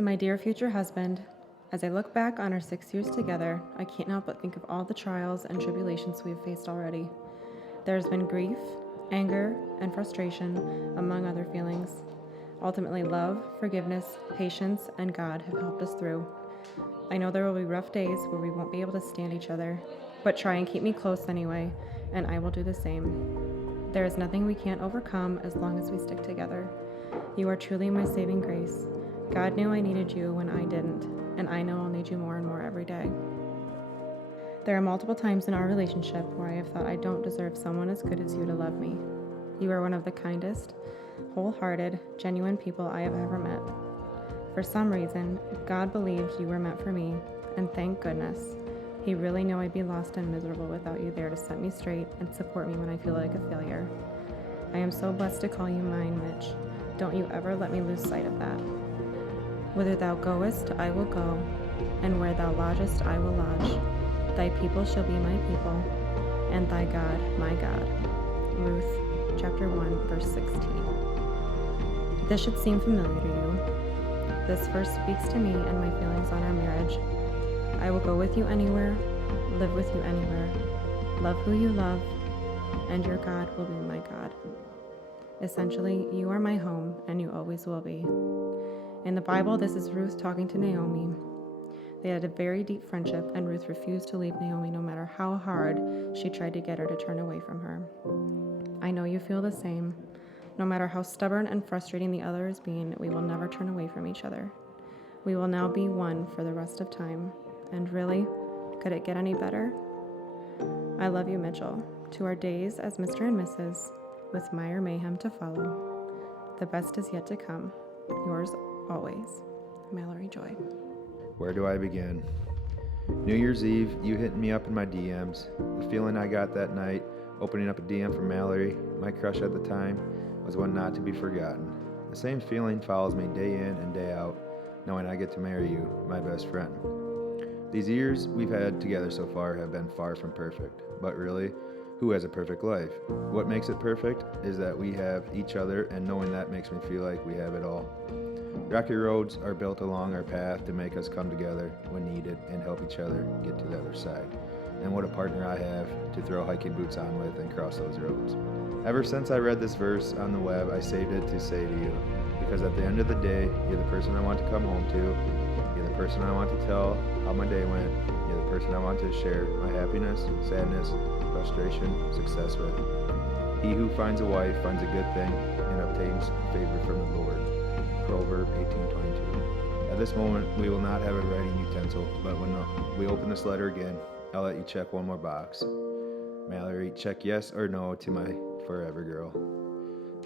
To my dear future husband, as I look back on our 6 years together, I can't help but think of all the trials and tribulations we've faced already. There has been grief, anger, and frustration, among other feelings. Ultimately, love, forgiveness, patience, and God have helped us through. I know there will be rough days where we won't be able to stand each other, but try and keep me close anyway, and I will do the same. There is nothing we can't overcome as long as we stick together. You are truly my saving grace. God knew I needed you when I didn't, and I know I'll need you more and more every day. There are multiple times in our relationship where I have thought I don't deserve someone as good as you to love me. You are one of the kindest, wholehearted, genuine people I have ever met. For some reason, God believed you were meant for me, and thank goodness. He really knew I'd be lost and miserable without you there to set me straight and support me when I feel like a failure. I am so blessed to call you mine, Mitch. Don't you ever let me lose sight of that. Whither thou goest, I will go, and where thou lodgest, I will lodge. Thy people shall be my people, and thy God, my God. Ruth, chapter 1, verse 16. This should seem familiar to you. This verse speaks to me and my feelings on our marriage. I will go with you anywhere, live with you anywhere, love who you love, and your God will be my God. Essentially, you are my home, and you always will be. In the Bible, this is Ruth talking to Naomi. They had a very deep friendship, and Ruth refused to leave Naomi no matter how hard she tried to get her to turn away from her. I know you feel the same. No matter how stubborn and frustrating the other is being, we will never turn away from each other. We will now be one for the rest of time. And really, could it get any better? I love you, Mitchell. To our days as Mr. and Mrs., with Meyer mayhem to follow. The best is yet to come. Yours always, Mallory Joy. Where do I begin? New Year's Eve, you hit me up in my DMs. The feeling I got that night, opening up a DM from Mallory, my crush at the time, was one not to be forgotten. The same feeling follows me day in and day out, knowing I get to marry you, my best friend. These years we've had together so far have been far from perfect, but really, who has a perfect life? What makes it perfect is that we have each other, and knowing that makes me feel like we have it all. Rocky roads are built along our path to make us come together when needed and help each other get to the other side. And what a partner I have to throw hiking boots on with and cross those roads. Ever since I read this verse on the web, I saved it to say to you, because at the end of the day, you're the person I want to come home to, you're the person I want to tell how my day went, you're the person I want to share my happiness, sadness, frustration, success with. He who finds a wife finds a good thing and obtains favor from the Lord. Proverb 18:22. At this moment, we will not have a writing utensil, but when we open this letter again, I'll let you check one more box. Mallory, check yes or no to my forever girl.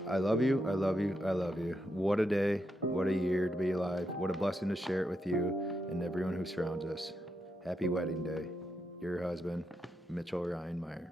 I love you, I love you, I love you. What a day, what a year to be alive. What a blessing to share it with you and everyone who surrounds us. Happy wedding day. Your husband, Mitchell Ryan Meyer.